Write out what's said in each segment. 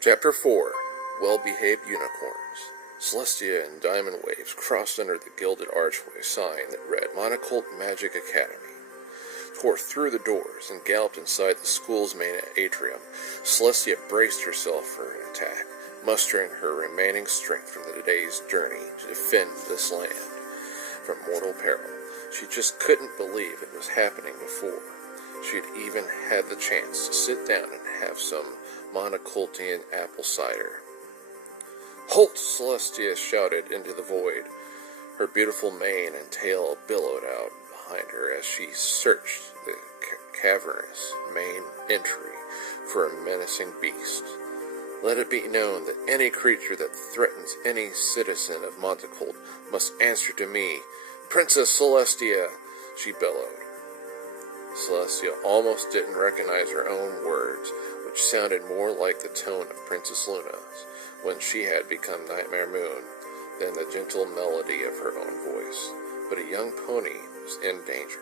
Chapter 4. Well-Behaved Unicorns. Celestia and Diamond Waves crossed under the gilded archway sign that read Monocolt Magic Academy, tore through the doors, and galloped inside the school's main atrium. Celestia braced herself for an attack, mustering her remaining strength from the day's journey to defend this land from mortal peril. She just couldn't believe it was happening before. She'd even had the chance to sit down and have some Monocoltian apple cider. "Halt!" Celestia shouted into the void. Her beautiful mane and tail billowed out behind her as she searched the cavernous main entry for a menacing beast. "Let it be known that any creature that threatens any citizen of Monocolt must answer to me, Princess Celestia," she bellowed. Celestia almost didn't recognize her own words, which sounded more like the tone of Princess Luna's when she had become Nightmare Moon than the gentle melody of her own voice. But a young pony was in danger,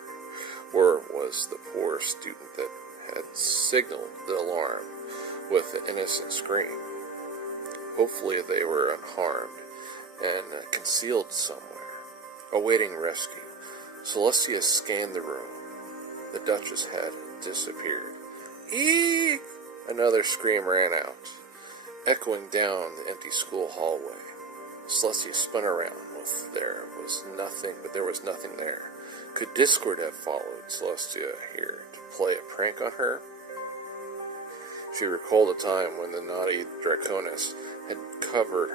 or was the poor student that had signaled the alarm with an innocent scream. Hopefully they were unharmed and concealed somewhere, awaiting rescue. Celestia scanned the room. The Duchess had disappeared. "Eek!" Another scream rang out, echoing down the empty school hallway. Celestia spun around. There was nothing there. Could Discord have followed Celestia here to play a prank on her? She recalled a time when the naughty Draconis had covered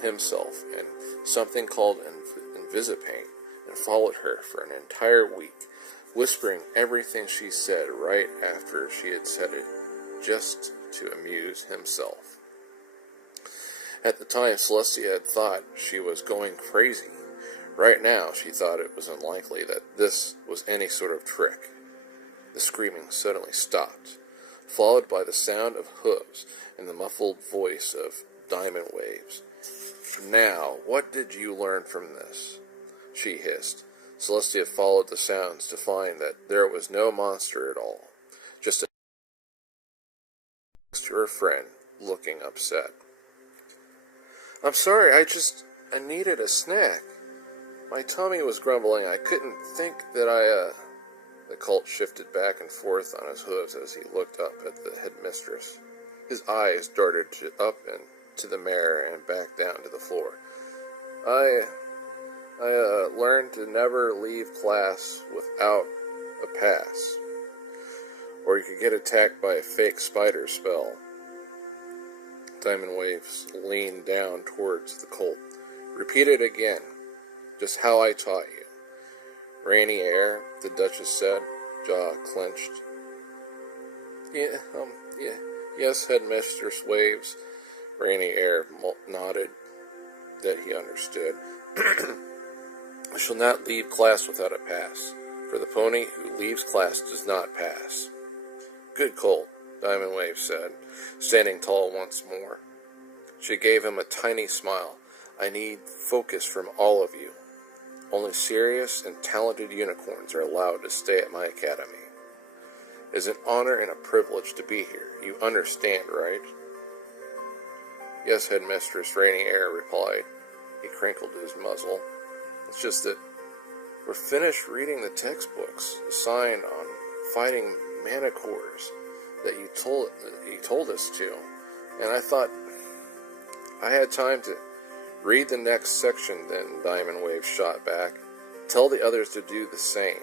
himself in something called Invisipaint and followed her for an entire week, whispering everything she said right after she had said it, just to amuse himself. At the time, Celestia had thought she was going crazy. Right now, she thought it was unlikely that this was any sort of trick. The screaming suddenly stopped, followed by the sound of hooves and the muffled voice of Diamond Waves. "Now, what did you learn from this?" she hissed. Celestia followed the sounds to find that there was no monster at all, just a her friend, looking upset. "I'm sorry, I needed a snack. My tummy was grumbling. I couldn't think that The colt shifted back and forth on his hooves as he looked up at the headmistress. His eyes darted up and to the mirror and back down to the floor. I learned to never leave class without a pass, or you could get attacked by a fake spider spell." Diamond Waves leaned down towards the colt. "Repeat it again, just how I taught you." "Rainy air," the Duchess said, jaw clenched. Yes, Headmistress Waves." Rainy Air nodded that he understood. "I shall not leave class without a pass, for the pony who leaves class does not pass." "Good colt," Diamond Wave said, standing tall once more. She gave him a tiny smile. "I need focus from all of you. Only serious and talented unicorns are allowed to stay at my academy. It is an honor and a privilege to be here. You understand, right?" "Yes, Headmistress," Rainy Air replied. He crinkled his muzzle. "It's just that we're finished reading the textbooks assigned on fighting manticores that you told us to, and I thought I had time to read the next section." Then Diamond Wave shot back. "Tell the others to do the same.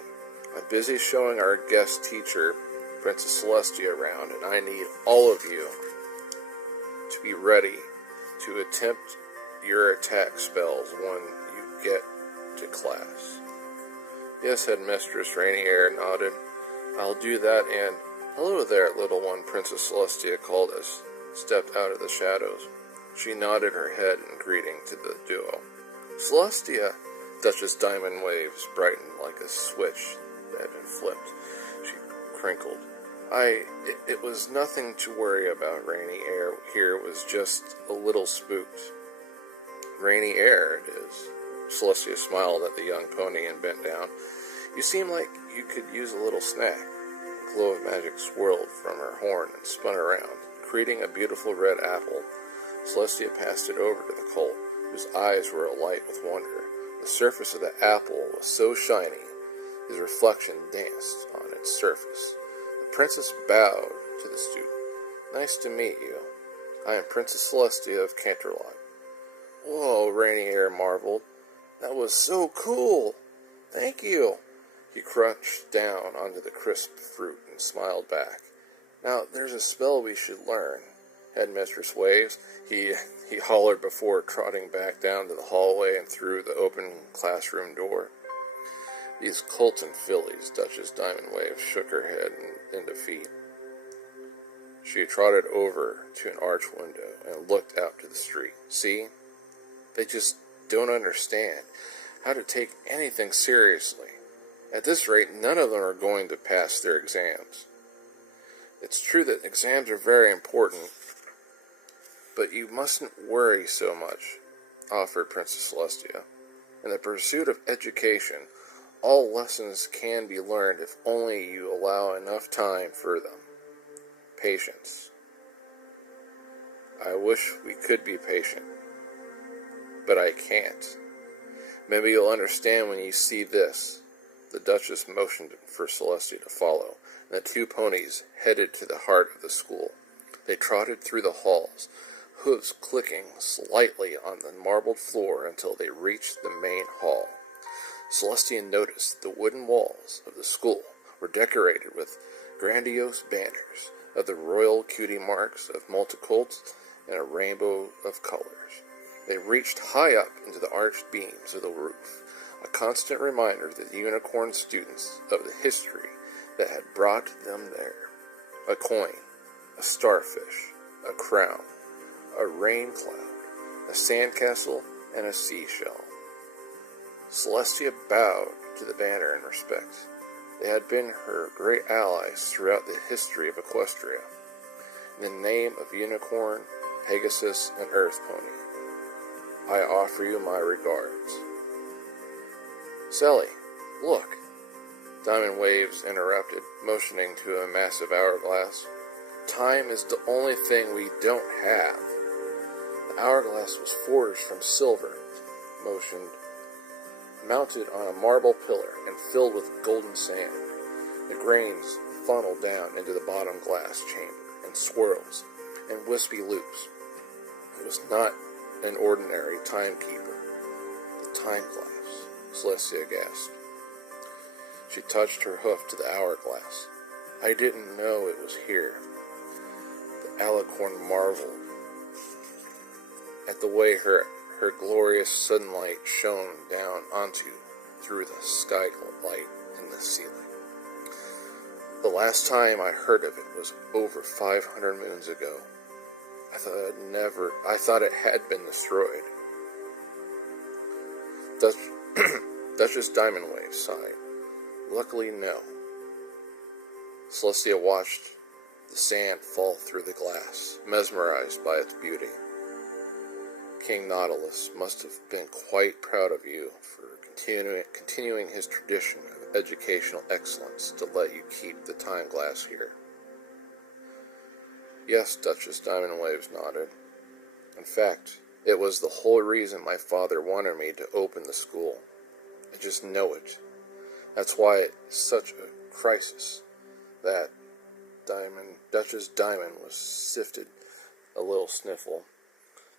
I'm busy showing our guest teacher, Princess Celestia, around, and I need all of you to be ready to attempt your attack spells when you get to class." "Yes, Headmistress," Rainy Air nodded. "I'll do that, and hello there, little one," Princess Celestia called as stepped out of the shadows. She nodded her head in greeting to the duo. "Celestia!" Duchess Diamond Waves brightened like a switch that had been flipped. She crinkled. It was nothing to worry about. Rainy Air here was just a little spooked." "Rainy Air, it is." Celestia smiled at the young pony and bent down. "You seem like you could use a little snack. glow of magic swirled from her horn and spun around, creating a beautiful red apple. Celestia passed it over to the colt, whose eyes were alight with wonder. The surface of the apple was so shiny, his reflection danced on its surface. The princess bowed to the student. "Nice to meet you. I am Princess Celestia of Canterlot." "Whoa," Rainier marveled. "That was so cool. Thank you." He crunched down onto the crisp fruit and smiled back. "Now, there's a spell we should learn, Headmistress Waves," he hollered before trotting back down to the hallway and through the open classroom door. "These Colton fillies," Duchess Diamond Waves shook her head in defeat. She trotted over to an arch window and looked out to the street. "See? They just don't understand how to take anything seriously. At this rate, none of them are going to pass their exams. It's true that exams are very important, but you mustn't worry so much," offered Princess Celestia. "In the pursuit of education, all lessons can be learned if only you allow enough time for them. Patience. I wish we could be patient, but I can't. Maybe you'll understand when you see this." The Duchess motioned for Celestia to follow, and the two ponies headed to the heart of the school. They trotted through the halls, hooves clicking slightly on the marbled floor until they reached the main hall. Celestia noticed the wooden walls of the school were decorated with grandiose banners of the royal cutie marks of multicolts and a rainbow of colors. They reached high up into the arched beams of the roof, a constant reminder to the unicorn students of the history that had brought them there. A coin, a starfish, a crown, a rain cloud, a sandcastle, and a seashell. Celestia bowed to the banner in respect. They had been her great allies throughout the history of Equestria. In the name of Unicorn, Pegasus, and Earth Pony, I offer you my regards. "Sally, look," Diamond Waves interrupted, motioning to a massive hourglass. "Time is the only thing we don't have." The hourglass was forged from silver, motioned, mounted on a marble pillar and filled with golden sand. The grains funneled down into the bottom glass chamber in swirls and wispy loops. It was not an ordinary timekeeper. The time glass, Celestia gasped. She touched her hoof to the hourglass. "I didn't know it was here." The alicorn marveled at the way her glorious sunlight shone down onto through the skylight in the ceiling. "The last time I heard of it was over 500 moons ago. I thought it had been destroyed." Duchess Diamond Wave sighed. "Luckily, no." Celestia watched the sand fall through the glass, mesmerized by its beauty. "King Nautilus must have been quite proud of you for continuing his tradition of educational excellence to let you keep the time glass here." "Yes," Duchess Diamond Waves nodded. "In fact, it was the whole reason my father wanted me to open the school. I just know it. That's why it's such a crisis that Duchess Diamond was sifted a little sniffle.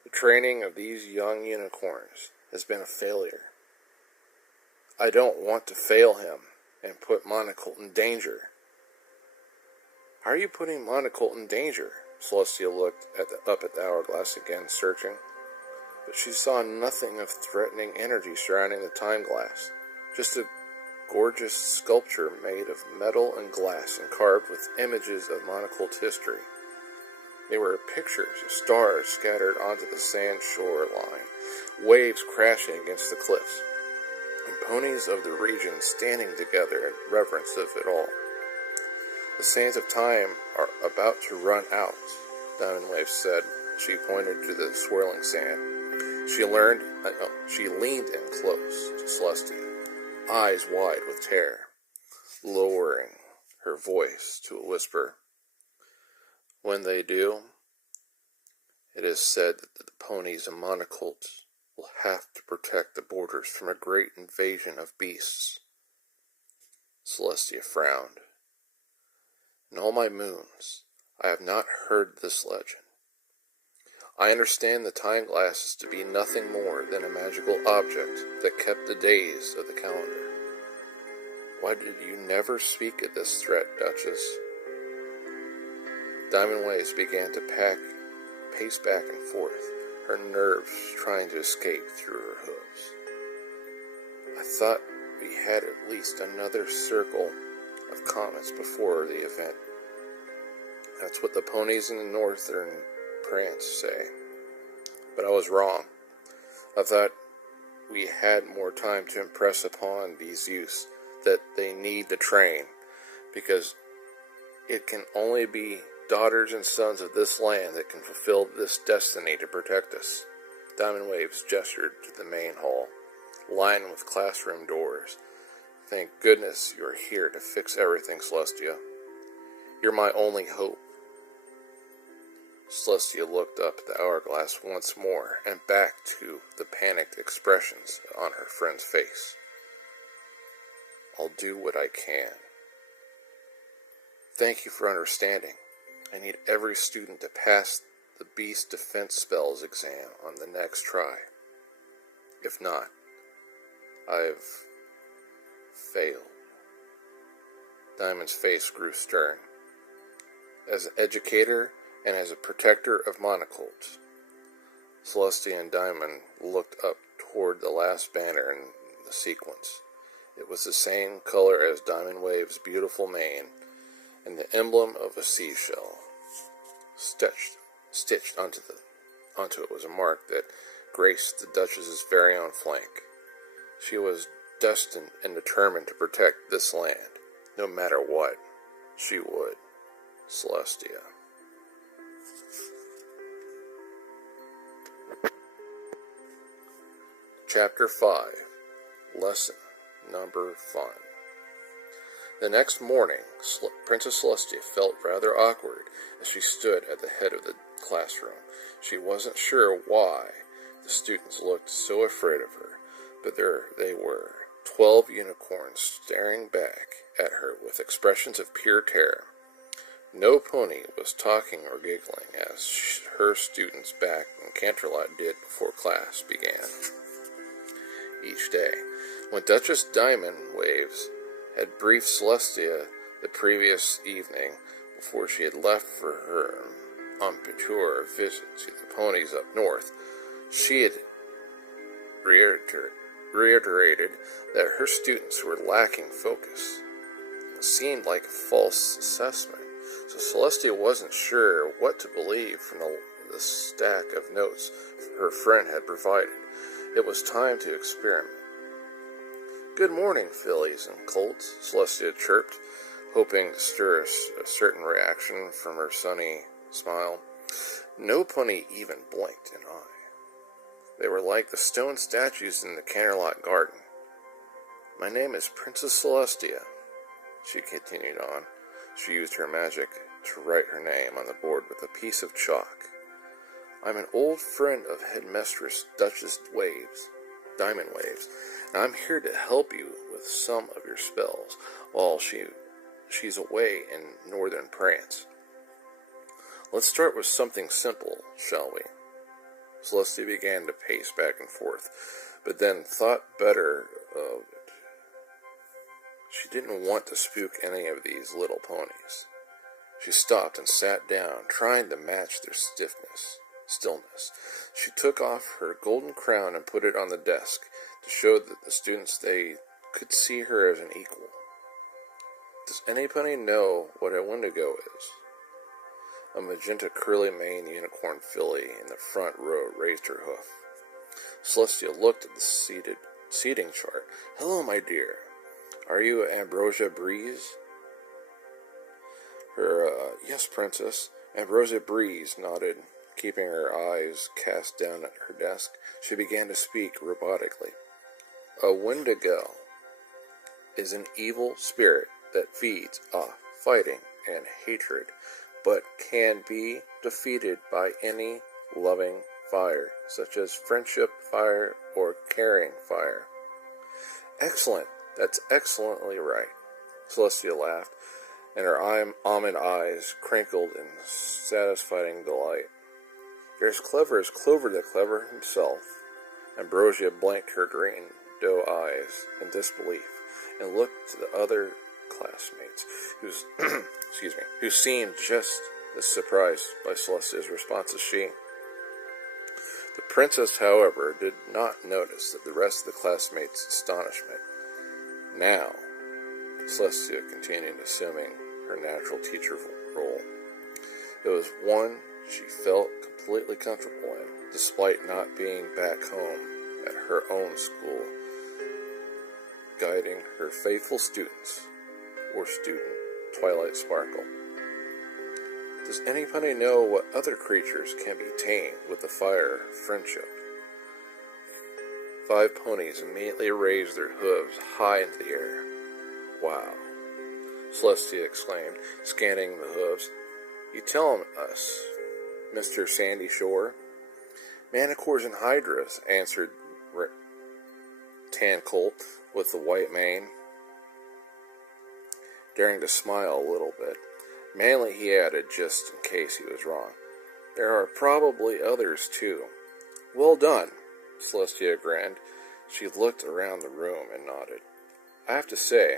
The training of these young unicorns has been a failure. I don't want to fail him and put Monocolt in danger." "How are you putting Monocolt in danger?" Celestia looked up at the hourglass again, searching. But she saw nothing of threatening energy surrounding the time glass, just a gorgeous sculpture made of metal and glass and carved with images of Monocolt's history. They were pictures of stars scattered onto the sand shoreline, waves crashing against the cliffs, and ponies of the region standing together in reverence of it all. "The sands of time are about to run out," Diamond Wave said. She pointed to the swirling sand. She leaned in close to Celestia, eyes wide with terror. Lowering her voice to a whisper. When they do, it is said that the ponies and monocolts will have to protect the borders from a great invasion of beasts. Celestia frowned. In all my moons, I have not heard this legend. I understand the time glasses to be nothing more than a magical object that kept the days of the calendar. Why did you never speak of this threat, Duchess? Diamond Waves began to pace back and forth, her nerves trying to escape through her hooves. I thought we had at least another circle of comets before the event. That's what the ponies in the northern prance say. But I was wrong. I thought we had more time to impress upon these youths that they need the train, because it can only be daughters and sons of this land that can fulfill this destiny to protect us. Diamond Waves gestured to the main hall, lined with classroom doors. Thank goodness you are here to fix everything, Celestia. You're my only hope. Celestia looked up at the hourglass once more and back to the panicked expressions on her friend's face. I'll do what I can. Thank you for understanding. I need every student to pass the Beast Defense Spells exam on the next try. If not, I've failed. Diamond's face grew stern. As an educator and as a protector of monocolts, Celestia and Diamond looked up toward the last banner in the sequence. It was the same color as Diamond Wave's beautiful mane, and the emblem of a seashell. Stitched onto it was a mark that graced the Duchess's very own flank. She was destined and determined to protect this land, no matter what. She would. Celestia. Chapter 5. Lesson Number 5. The next morning, Princess Celestia felt rather awkward as she stood at the head of the classroom. She wasn't sure why the students looked so afraid of her, but there they were, 12 unicorns staring back at her with expressions of pure terror. No pony was talking or giggling as her students back in Canterlot did before class began. Each day, when Duchess Diamond Waves had briefed Celestia the previous evening before she had left for her unperturbed visit to the ponies up north, she had reiterated that her students were lacking focus. It seemed like a false assessment, so Celestia wasn't sure what to believe from the stack of notes her friend had provided. It was time to experiment. Good morning, fillies and colts, Celestia chirped, hoping to stir a certain reaction from her sunny smile. No pony even blinked an eye. They were like the stone statues in the Canterlot garden. My name is Princess Celestia, she continued on. She used her magic to write her name on the board with a piece of chalk. I'm an old friend of Headmistress Duchess Diamond Waves, and I'm here to help you with some of your spells while she's away in northern prance. Let's start with something simple, shall we? Celestia began to pace back and forth, but then thought better of it. She didn't want to spook any of these little ponies. She stopped and sat down, trying to match their stillness. She took off her golden crown and put it on the desk to show that the students they could see her as an equal. Does anybody know what a Wendigo is? A magenta curly-maned unicorn filly in the front row raised her hoof. Celestia looked at the seating chart. Hello, my dear. Are you Ambrosia Breeze? Yes, Princess. Ambrosia Breeze nodded, keeping her eyes cast down at her desk. She began to speak robotically. A Wendigo is an evil spirit that feeds off fighting, and hatred, but can be defeated by any loving fire, such as friendship fire or caring fire. Excellent. That's excellently right. Celestia laughed, and her almond eyes crinkled in satisfying delight. You're as clever as Clover the Clever himself. Ambrosia blinked her green doe eyes in disbelief and looked to the other classmates, who seemed just as surprised by Celestia's response as she. The princess, however, did not notice that the rest of the classmates' astonishment. Now, Celestia continued assuming her natural teacher role. It was one she felt completely comfortable in, despite not being back home at her own school, guiding her faithful students, or student, Twilight Sparkle. Does anybody know what other creatures can be tamed with the fire of friendship? 5 ponies immediately raised their hooves high into the air. Wow, Celestia exclaimed, scanning the hooves. You tell us, Mr. Sandy Shore. Manticores and hydras, answered Tan Colt with the white mane, daring to smile a little bit. Mainly, he added, just in case he was wrong. There are probably others, too. Well done, Celestia grinned. She looked around the room and nodded. I have to say,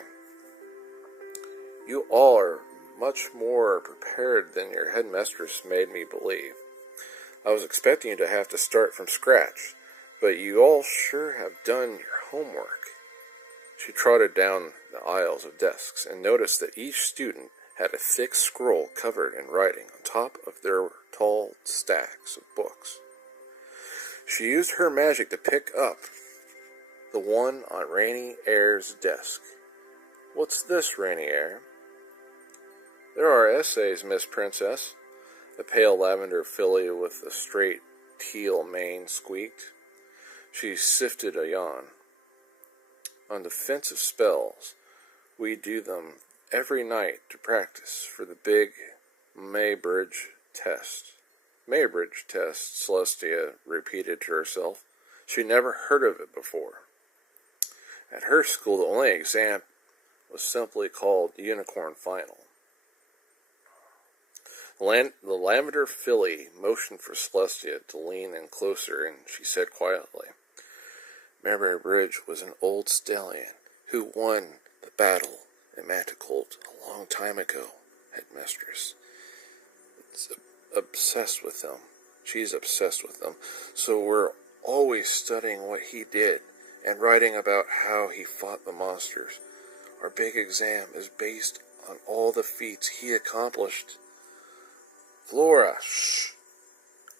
you all are much more prepared than your headmistress made me believe. I was expecting you to have to start from scratch, but you all sure have done your homework. She trotted down the aisles of desks and noticed that each student had a thick scroll covered in writing on top of their tall stacks of books. She used her magic to pick up the one on Rainy Air's desk. What's this, Rainy Air? There are essays, Miss Princess, the pale lavender filly with the straight teal mane squeaked. She sifted a yawn. On defensive spells, we do them every night to practice for the big Maybridge test. Maybridge test, Celestia repeated to herself. She never heard of it before. At her school, the only exam was simply called Unicorn Final. The lavender filly motioned for Celestia to lean in closer, and she said quietly, Maybridge was an old stallion who won the battle in Manticolt a long time ago, headmistress. It's obsessed with them. She's obsessed with them. So we're always studying what he did and writing about how he fought the monsters. Our big exam is based on all the feats he accomplished. Flora, shh,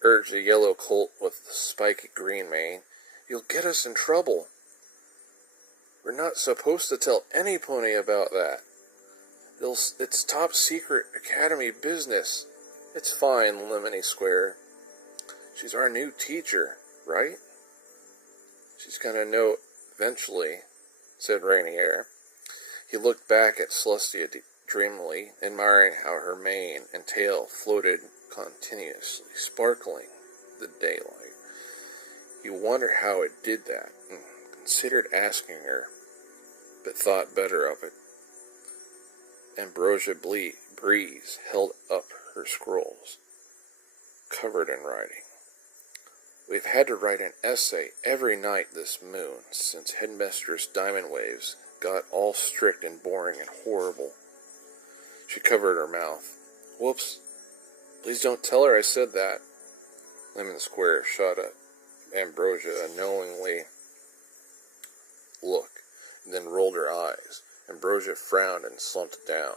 urged the yellow colt with the spiky green mane. You'll get us in trouble. We're not supposed to tell any pony about that. It's top secret academy business. It's fine, Lemony Square. She's our new teacher, right? She's gonna know eventually, said Rainy Air. He looked back at Celestia dreamily, admiring how her mane and tail floated continuously, sparkling the daylight. He wondered how it did that, and considered asking her, but thought better of it. Ambrosia Breeze held up her scrolls, covered in writing. We've had to write an essay every night this moon since Headmistress Diamond Waves got all strict and boring and horrible. She covered her mouth. Whoops. Please don't tell her I said that. Lemon Square shot at Ambrosia a knowingly look, and then rolled her eyes. Ambrosia frowned and slumped down.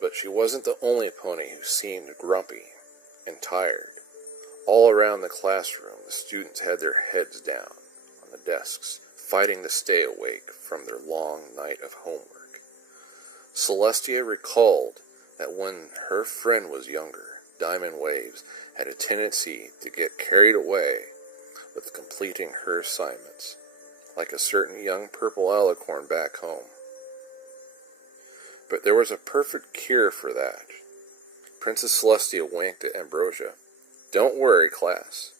But she wasn't the only pony who seemed grumpy and tired. All around the classroom, the students had their heads down on the desks, fighting to stay awake from their long night of homework. Celestia recalled that when her friend was younger, Diamond Waves had a tendency to get carried away with completing her assignments, like a certain young purple alicorn back home. But there was a perfect cure for that. Princess Celestia winked at Ambrosia. Don't worry, class.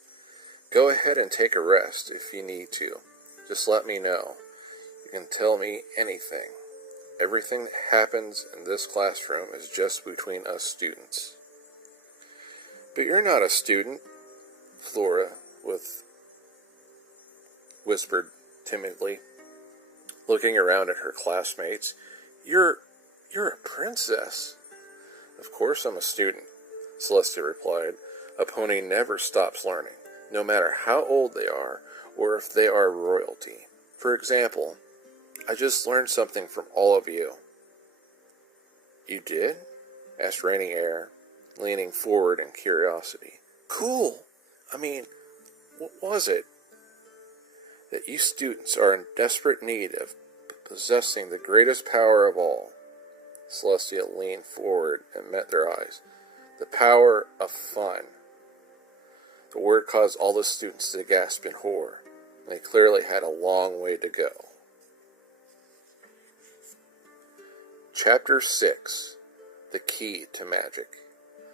Go ahead and take a rest if you need to. Just let me know. You can tell me anything. Everything that happens in this classroom is just between us students. But you're not a student, Flora whispered timidly, looking around at her classmates. You're a princess. Of course I'm a student, Celestia replied. A pony never stops learning, no matter how old they are or if they are royalty. For example, I just learned something from all of you. You did? Asked Rainy Air, leaning forward in curiosity. Cool. I mean, what was it? That you students are in desperate need of possessing the greatest power of all. Celestia leaned forward and met their eyes. The power of fun. The word caused all the students to gasp in horror. They clearly had a long way to go. Chapter 6. The Key to Magic.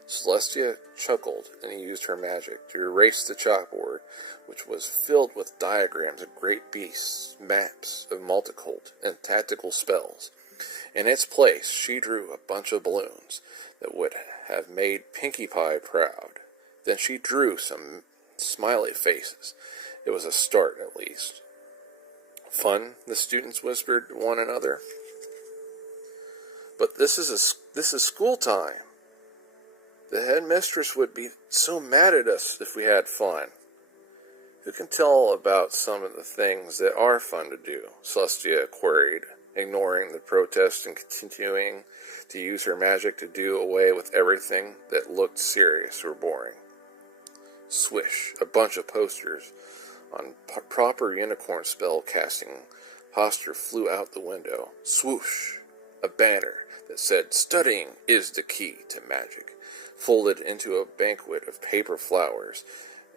Celestia chuckled and used her magic to erase the chalkboard, which was filled with diagrams of great beasts, maps of multicult, and tactical spells. In its place, she drew a bunch of balloons that would have made Pinkie Pie proud. Then she drew some smiley faces. It was a start, at least. Fun, the students whispered to one another. But this is school time. The headmistress would be so mad at us if we had fun. Who can tell about some of the things that are fun to do? Celestia queried, ignoring the protest and continuing to use her magic to do away with everything that looked serious or boring. Swish, a bunch of posters on proper unicorn spell casting posture flew out the window. Swoosh, a banner that said, "Studying is the key to magic," folded into a banquet of paper flowers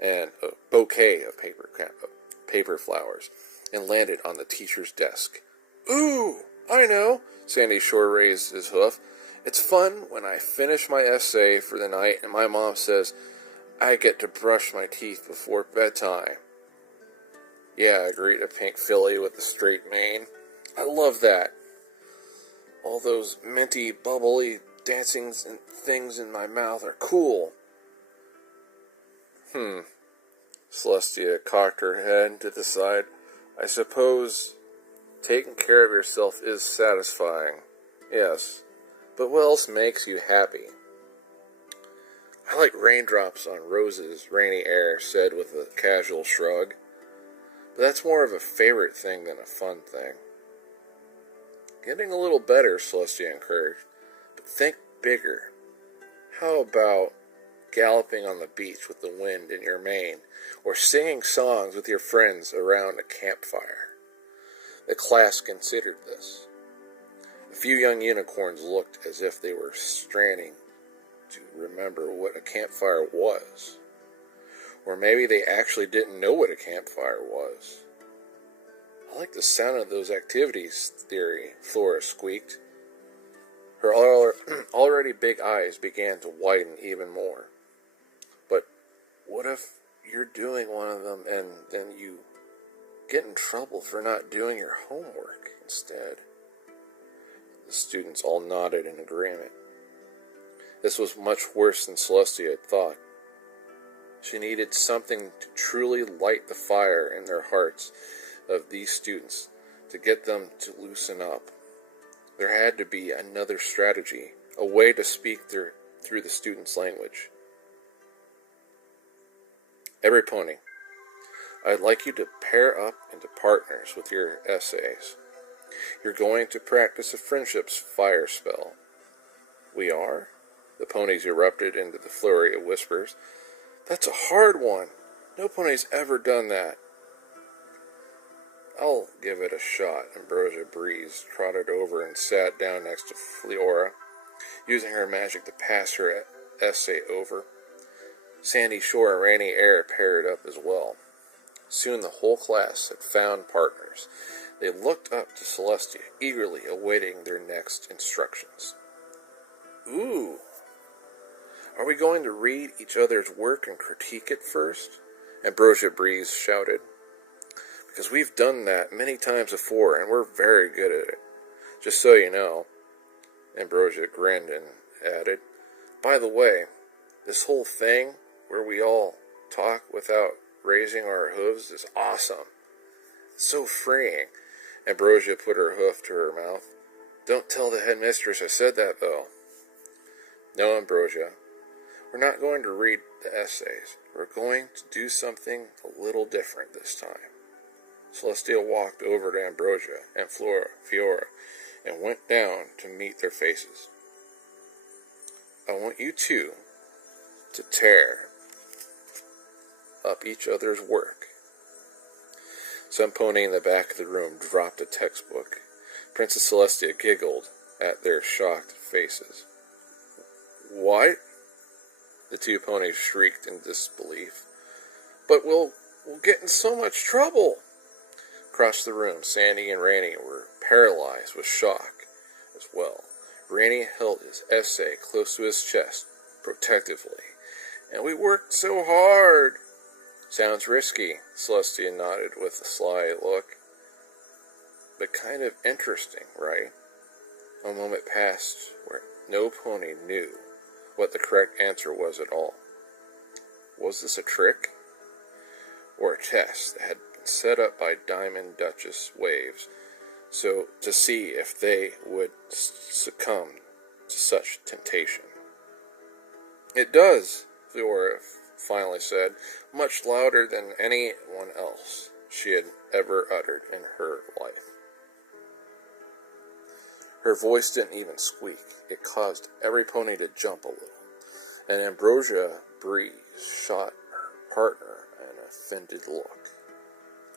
and a bouquet of paper flowers, and landed on the teacher's desk. Ooh, I know, Sandy Shore raised his hoof. It's fun when I finish my essay for the night and my mom says I get to brush my teeth before bedtime. Yeah, agreed a pink filly with a straight mane. I love that. All those minty, bubbly dancings and things in my mouth are cool. Celestia cocked her head to the side. I suppose taking care of yourself is satisfying. Yes, but what else makes you happy? I like raindrops on roses, Rainy Air said with a casual shrug. But that's more of a favorite thing than a fun thing. Getting a little better, Celestia encouraged. But think bigger. How about galloping on the beach with the wind in your mane, or singing songs with your friends around a campfire? The class considered this. A few young unicorns looked as if they were straining to remember what a campfire was. Or maybe they actually didn't know what a campfire was. I like the sound of those activities, Theory, Flora squeaked. Her already big eyes began to widen even more. But what if you're doing one of them and then you get in trouble for not doing your homework instead? The students all nodded in agreement. This was much worse than Celestia had thought. She needed something to truly light the fire in their hearts of these students to get them to loosen up. There had to be another strategy, a way to speak through the students' language. Every pony, I'd like you to pair up into partners with your essays. You're going to practice a friendship's fire spell. We are? The ponies erupted into the flurry of whispers. That's a hard one. No pony's ever done that. I'll give it a shot. Ambrosia Breeze trotted over and sat down next to Flora, using her magic to pass her essay over. Sandy Shore and Rainy Air paired up as well. Soon the whole class had found partners. They looked up to Celestia, eagerly awaiting their next instructions. Ooh, are we going to read each other's work and critique it first? Ambrosia Breeze shouted. Because we've done that many times before, and we're very good at it. Just so you know, Ambrosia grinned and added, by the way, this whole thing where we all talk without raising our hooves is awesome. It's so freeing. Ambrosia put her hoof to her mouth. Don't tell the headmistress I said that, though. No, Ambrosia. We're not going to read the essays. We're going to do something a little different this time. Celestia walked over to Ambrosia and Fiora and went down to meet their faces. I want you two to tear up each other's work. Some pony in the back of the room dropped a textbook. Princess Celestia giggled at their shocked faces. What? The two ponies shrieked in disbelief. But we'll get in so much trouble. Across the room, Sandy and Ranny were paralyzed with shock as well. Ranny held his essay close to his chest, protectively. And we worked so hard. Sounds risky, Celestia nodded with a sly look. But kind of interesting, right? A moment passed where no pony knew what the correct answer was at all. Was this a trick? Or a test that had been set up by Diamond Duchess Waves so to see if they would succumb to such temptation? It does, Fiora finally said, much louder than anyone else she had ever uttered in her life. Her voice didn't even squeak. It caused every pony to jump a little. And Ambrosia Breeze shot her partner an offended look.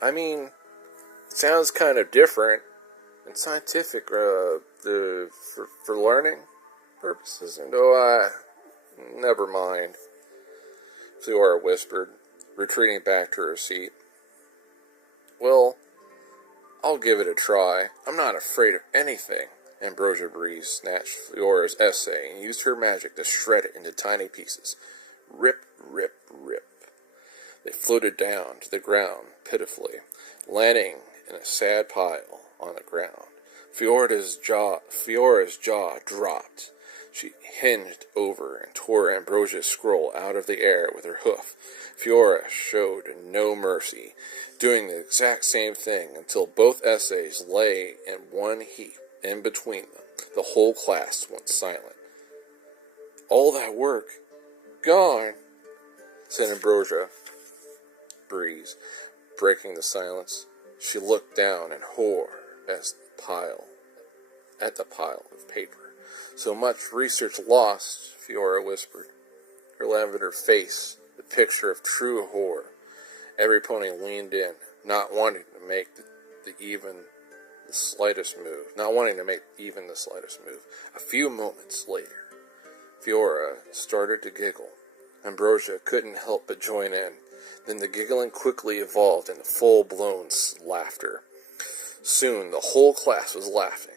I mean, it sounds kind of different and scientific for learning purposes. And never mind, Fiora whispered, retreating back to her seat. Well, I'll give it a try. I'm not afraid of anything. Ambrosia Breeze snatched Fiora's essay and used her magic to shred it into tiny pieces. Rip, rip, rip. They floated down to the ground pitifully, landing in a sad pile on the ground. Fiora's jaw dropped. She hinged over and tore Ambrosia's scroll out of the air with her hoof. Fiora showed no mercy, doing the exact same thing until both essays lay in one heap in between them. The whole class went silent. All that work gone, said Ambrosia Breeze, breaking the silence. She looked down in horror at the pile of paper. So much research lost, Fiora whispered, her lavender face the picture of true horror. Every pony leaned in, not wanting to make even the slightest move. A few moments later, Fiora started to giggle. Ambrosia couldn't help but join in. Then the giggling quickly evolved into full-blown laughter. Soon the whole class was laughing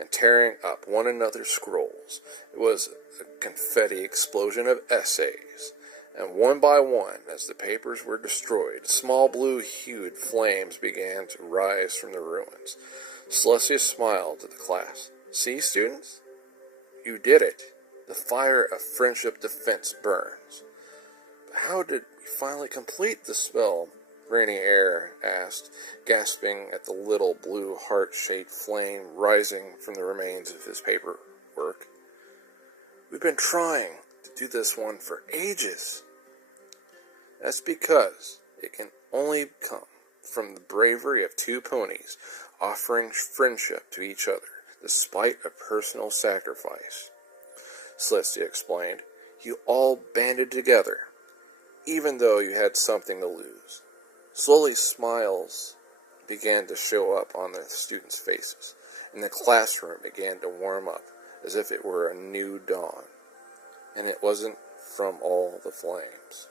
and tearing up one another's scrolls. It was a confetti explosion of essays, and one by one, as the papers were destroyed, small blue-hued flames began to rise from the ruins. Celestia smiled at the class. See, students? You did it. The fire of friendship defense burns. But how did we finally complete the spell? Rainy Air asked, gasping at the little blue heart-shaped flame rising from the remains of his paperwork. We've been trying to do this one for ages. That's because it can only come from the bravery of two ponies offering friendship to each other, despite a personal sacrifice. Celestia explained. You all banded together, even though you had something to lose. Slowly, smiles began to show up on the students' faces, and the classroom began to warm up as if it were a new dawn. And it wasn't from all the flames.